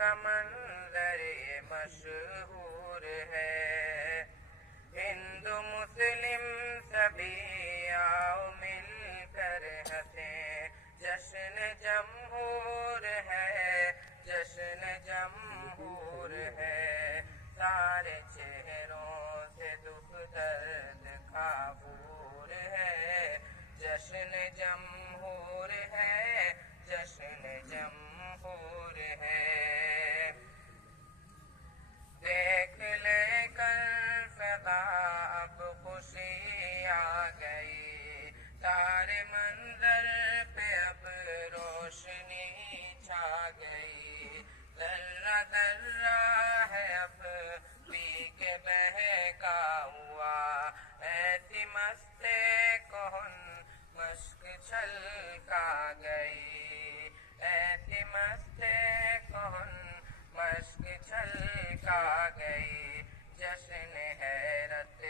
کا منظر یہ مشہور ہے، ہندو مسلم سبھی آؤ مل کر ہنسیں، جشن جمہور ہے، جشن جمہور ہے، سارے چہروں سے دکھ درد کافور ہے، جشن جمہور ہے، جشن جمہور ہے۔ دیکھ لے کر فضا اب خوشی آ گئی، سارے منظر پہ اب روشنی چھا گئی، ذرہ ذرہ ہے اب پی کے بہکا ہوا، ایسی مست کہن مشک چھلکا گئی، ایسی مست کہن مشک چھلکا گئی، جشن حیرت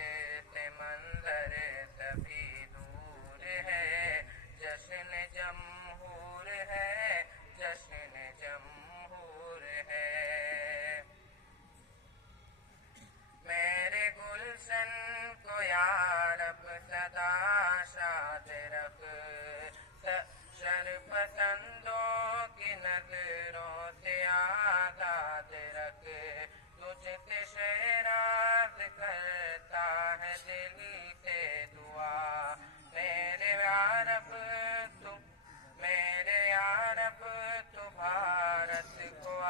سے منظر سبھی دور ہے، جشن جمہور ہے، جشن جمہور ہے۔ میرے گلشن کو یا رب سدا شاد رکھ، شرپسندوں کی نظروں سے آزاد رکھ، تجھ سے شیراز کرتا ہے دل سے دعا، میرے یا رب تو، میرے یا رب تو بھارت کو